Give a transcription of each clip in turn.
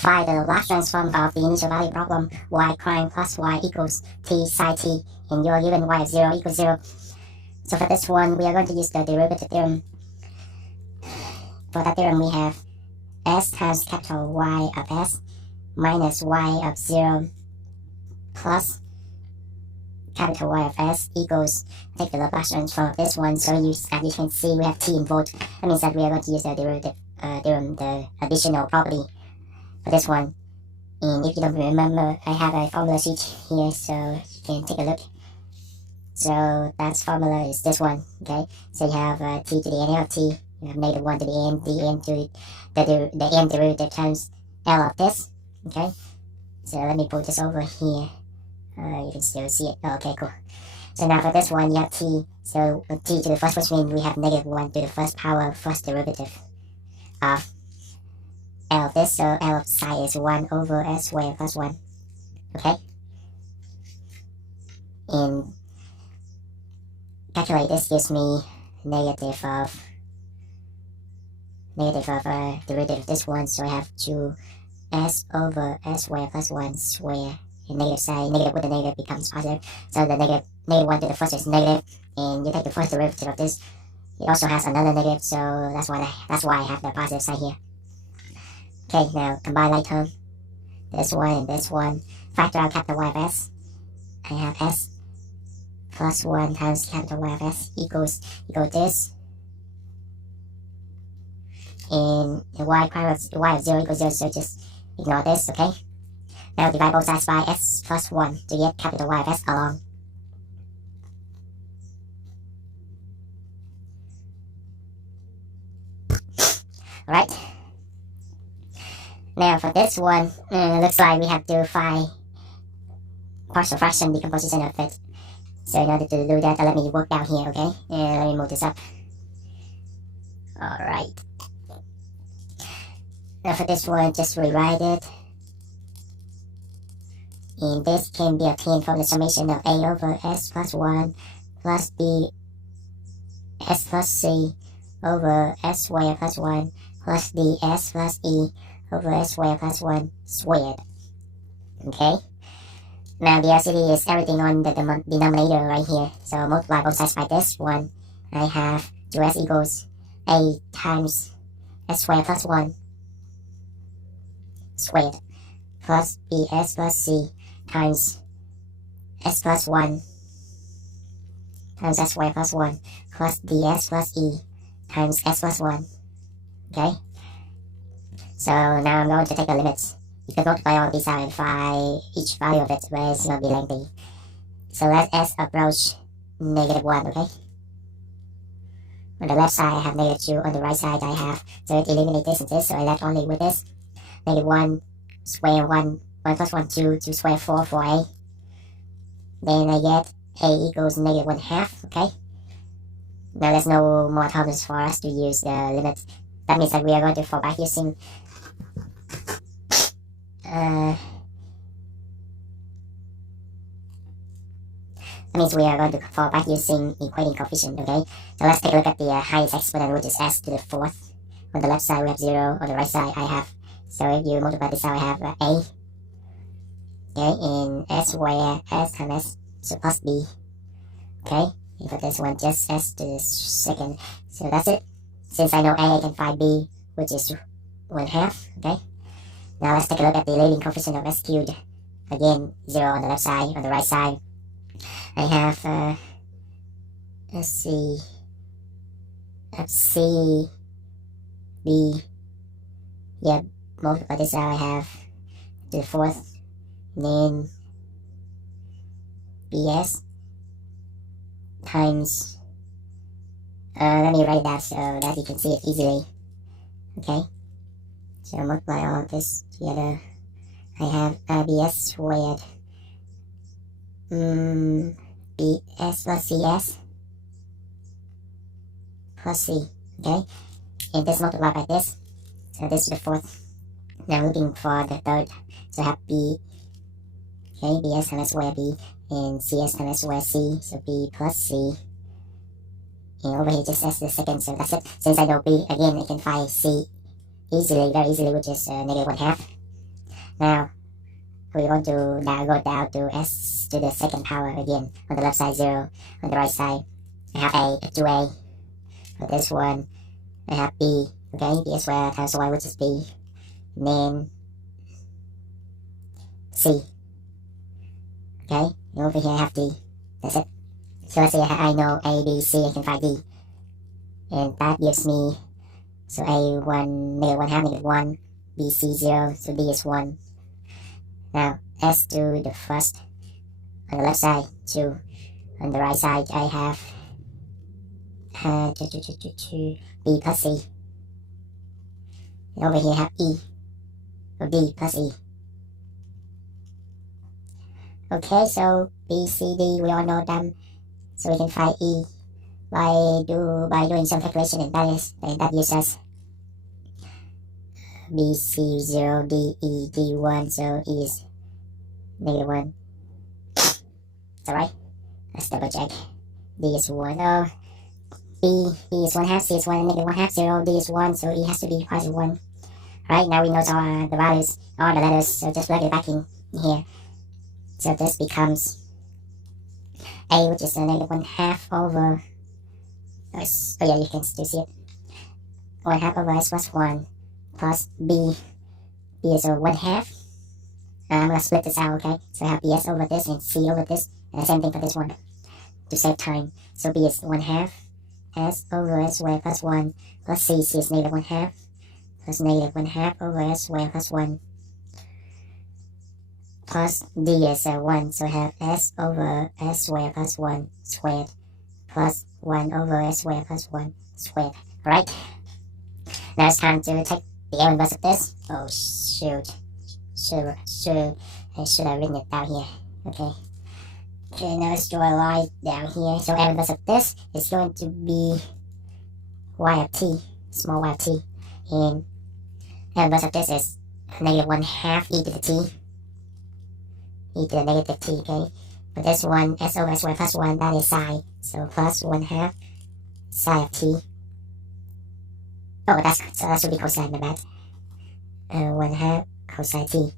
find the Laplace transform of the initial value problem y prime plus y equals t psi t, and you're given y of 0 equals 0. So for this one, we are going to use the derivative theorem. For that theorem, we have s times capital Y of s minus y of 0 plus capital Y of s equals, take the Laplace transform of this one. So as you can see, we have t involved. That means that we are going to use the derivative theorem, the additional property for this one. And if you don't remember, I have a formula sheet here, so you can take a look. So that formula is this one, okay? So you have t to the n of t, you have negative 1 to the n to the n derivative times L of this, okay? So let me put this over here. You can still see it. Oh, okay, cool. So now for this one, you have t. So t to the first, which means we have negative 1 to the first power, first derivative of L of this. So L of psi is 1 over s squared plus 1, okay? And calculate this gives me negative of derivative of this one. So I have 2s over s squared plus 1 square. And negative side, negative with the negative becomes positive. So the negative 1 to the first is negative, and you take the first derivative of this. It also has another negative, so that's why I have the positive side here. Okay, now combine like term. This one and this one. Factor out capital Y of s. I have s plus 1 times capital Y of s equals this. And the y prime of y of 0 equals 0, so just ignore this, okay? Now divide both sides by s plus 1 to get capital Y of s along. Alright. Now for this one, looks like we have to find partial fraction decomposition of it. So in order to do that, let me work down here, okay? And let me move this up. Alright. Now for this one, just rewrite it. And this can be obtained from the summation of a over s plus 1 plus b s plus c over s squared plus 1 plus ds plus e over s squared plus 1 squared. Okay? Now the LCD is everything on the denominator right here. So multiply both sides by this one. I have 2s equals a times s squared plus 1 squared plus bs plus c times s plus 1 times s squared plus 1 plus ds plus e times s plus 1. Okay? So now I'm going to take the limits. You can multiply all of these out and find each value of it, where it's going to be lengthy. So let s approach negative 1, okay? On the left side I have negative 2, on the right side I have, so it eliminates this and this, so I left only with this. Negative 1 square 1 plus 1, 2 square 4 for a. Then I get a equals negative 1/2, okay? Now there's no more terms for us to use the limit. That means that we are going to fall back using that means we are going to fall back using equating coefficient, okay? So let's take a look at the highest exponent, which is s to the 4th. On the left side we have 0, on the right side I have, so if you multiply this out I have a. Okay, in s squared, s times s, so plus b. Okay, and for this one, just s to the 2nd. So that's it. Since I know a, I can find b, which is 1/2. Okay, now let's take a look at the leading coefficient of s cubed. Again, 0 on the left side. On the right side, I have, let's see, c, b. Yeah, multiply this out, I have to the 4th. Then bs times, let me write that so that you can see it easily. Okay, so multiply all of this together. I have bs squared bs plus cs plus c. Okay, and this multiplied by this, so this is the 4th. Now I'm looking for the 3rd, so I have b. Okay, bs times square b, and cs times square c, so b plus c. And over here just s to the 2nd, so that's it. Since I know b, again, I can find c easily, very easily, which is negative 1/2. Now we're going to now go down to s to the second power again. On the left side 0, on the right side I have a 2a. For this one I have b, okay, b squared times y, which is b, and then c, okay, and over here I have d. That's it. So let's say I know a, b, c, I can find d, and that gives me, so a1, -1 half, -1, b, c 0, so d is 1. Now s to the first, on the left side 2, on the right side I have b plus c, and over here I have e, or d plus e. Okay, so b, c, d, we all know them, so we can find e by doing some calculation, and that gives us b, c 0, d, e, d 1, so e is -1. It's alright. Let's double check. D is 1. Oh, b is 1 half, c is 1, -1 half, 0, d is 1, so e has to be equal to 1. Right, now we know all the values, all the letters, so just plug it back in here. So this becomes a, which is a -1 half over, oh yeah, you can still see it, 1 half over s plus 1, plus b is a 1 half. I'm going to split this out, okay? So I have bs over this and c over this, and the same thing for this one, to save time. So b is 1 half s over s squared plus 1, plus c is -1 half, plus -1 half over s squared plus 1, plus d is 1, so I have s over s squared plus 1 squared, plus 1 over s squared plus 1 squared. Alright, now it's time to take the L inverse of this. Oh shoot, I should have written it down here. Okay, now let's draw a line down here. So L inverse of this is going to be y of t, small y of t, and L inverse of this is -1 half e to the t, e to the negative t, okay? But this one, s over s squared plus 1, that is psi, so plus 1 half psi of t. Oh, so that should be cosine, my bad. 1 half cosine t.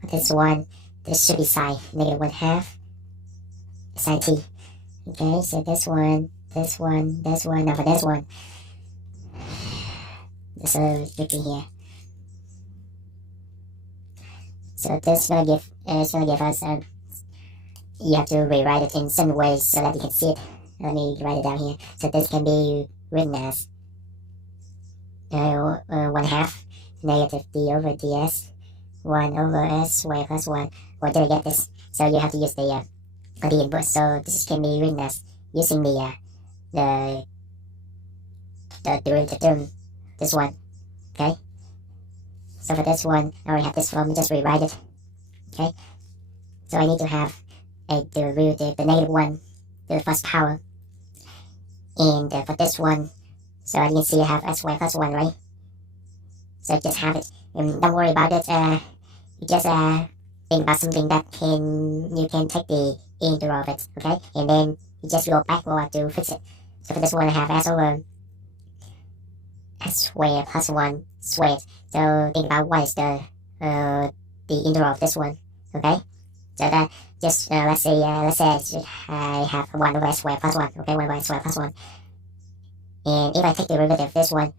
But this one, this should be psi, -1 half sine t. Okay, so this one, now for this one, there's a tricky here. So this gonna give, it's gonna give us, you have to rewrite it in some ways so that you can see it. Let me write it down here. So this can be written as 1 half negative d over ds, 1 over s squared plus 1. Where did I get this? So you have to use the inverse. So this can be written as using the derivative term, this one. Okay. So for this one, I already have this form. Just rewrite it. Okay. So I need to have a derivative, the -1 to the first power. And for this one, so as you can see, I have s squared plus 1, right? So just have it, and don't worry about it. You just think about something that you can take the integral of it, okay? And then you just go backward to fix it. So for this one, I have s over s squared plus 1 squared. So think about what is the integral of this one, okay? So that just let's say I have 1 over s squared plus 1, okay? 1 over s squared plus 1. And if I take the derivative of this one,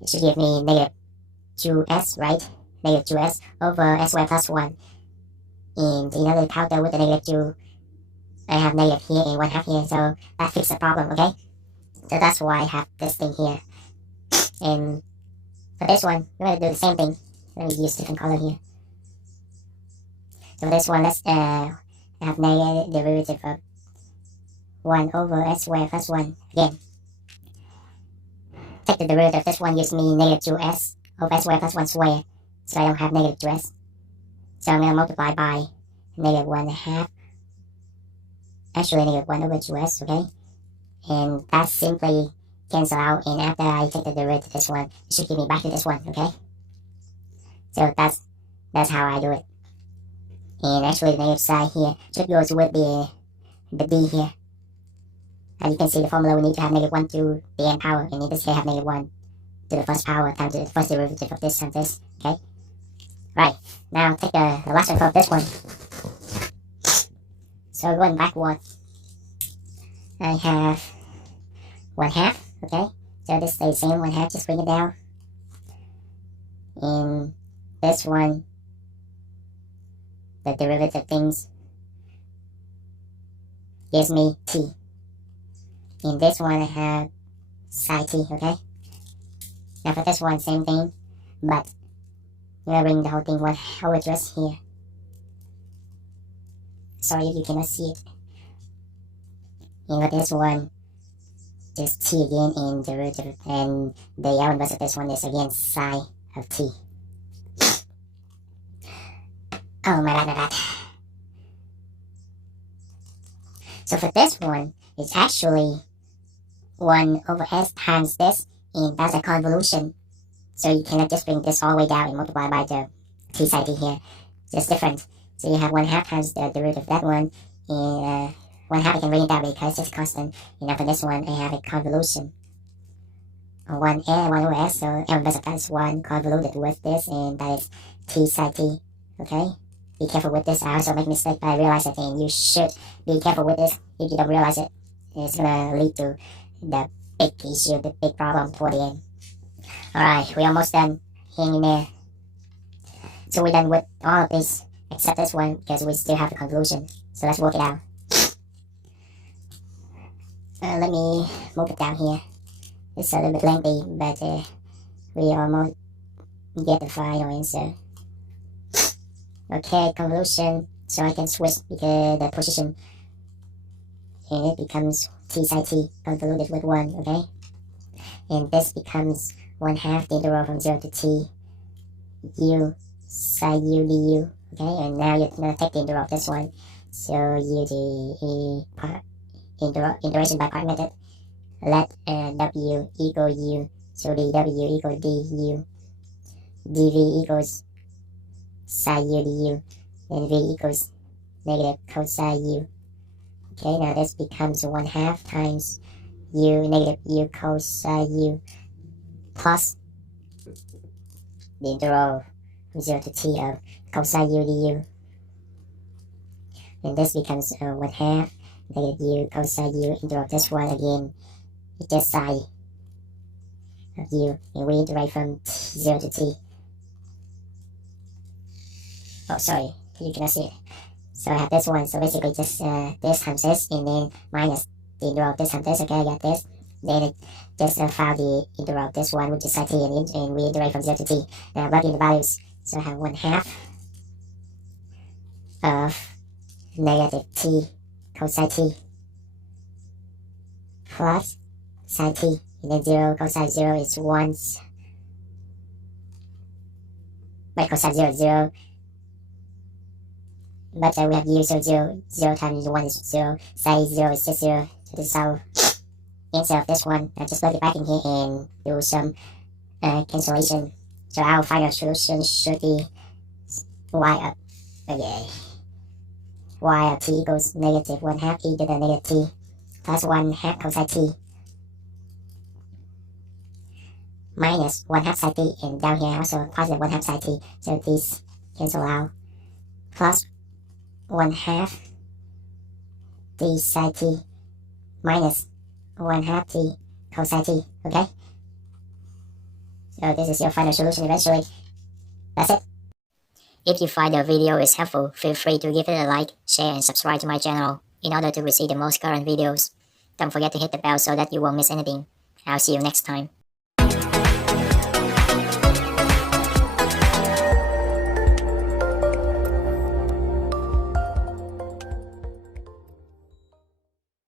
it should give me -2s, right? -2s over s squared plus 1. And in order to counter with the -2, I have negative here and 1 half here, so that fixes the problem, okay? So that's why I have this thing here. And for this one, we're going to do the same thing. Let me use different color here. So for this one, let's have negative derivative of 1 over s squared plus 1 again. Take the derivative of this one gives me -2s over s squared plus 1 squared. So I don't have -2s. So I'm going to multiply by -1 half. Actually, -1 over 2s, okay? And that simply cancel out. And after I take the derivative of this one, it should give me back to this one, okay? So that's how I do it. And actually, the negative side here should go with the d here. And you can see the formula, we need to have -1 to the n power, and in this case I have -1 to the first power times the first derivative of this times this, okay? Right, now take the last one for this one. So going backward, I have 1/2, okay? So this stays the same, 1/2, just bring it down. In this one, the derivative things gives me t. In this one, I have psi t, okay? Now for this one, same thing, but I'm gonna bring the whole thing one over just here. Sorry if you cannot see it. And for this one, just t again in derivative, and the inverse of this one is again psi of t. Oh my bad. So for this one, it's actually 1 over s times this, and that's a convolution. So you cannot just bring this all the way down and multiply by the t psi t here. It's different. So you have 1/2 times the derivative of that one, and 1/2 I can bring it down because it's constant. And now for this one, I have a convolution. 1 over s, so m inverse of that is 1 convoluted with this, and that is t psi t. Okay? Be careful with this. I also make mistake, but I realize it, and you should be careful with this. If you don't realize it, it's gonna lead to the big issue, the big problem toward the end. Alright, we're almost done. Hang in there. So we're done with all of this, except this one, because we still have the conclusion. So let's work it out. Let me move it down here. It's a little bit lengthy, but we almost get the final answer. Okay, convolution. So I can switch because the position, and it becomes t psi t convoluted with 1, okay? And this becomes 1/2 the integral from 0 to t u psi u du, okay? And now you're gonna take the integral of this one. So u the integration by part method. Let w equal u, so the w equal du, dv equals psi u du, and v equals negative cos psi u. Okay, now this becomes 1/2 times u negative u cos psi u plus the integral from 0 to t of cos psi u du. And this becomes 1/2 negative u cos psi u integral of this one again. It's just psi of u, and we integrate from 0 to t. Oh, sorry, you cannot see it. So I have this one, so basically just this times this, and then minus the integral of this times this, okay, I got this. Then it just found the integral of this one, which is psi t, and we integrate from 0 to t. Now I'm plugging the values, so I have 1/2 of negative t cos psi t plus psi t, and then 0 cos psi 0 is 1. Wait, cos psi 0 is 0. But we have u, so 0 times 1 is 0. Psi 0 is just 0. So this is our answer of this one. I just plug it back in here and do some cancellation. So our final solution should be y of y of t equals negative 1/2 e to the negative t plus 1/2 cos psi t minus 1/2 psi t, and down here also positive 1/2 psi t. So these cancel out, plus 1/2 d psi t minus 1/2 t cos psi t, okay? So this is your final solution eventually. That's it. If you find the video is helpful, feel free to give it a like, share, and subscribe to my channel in order to receive the most current videos. Don't forget to hit the bell so that you won't miss anything. I'll see you next time.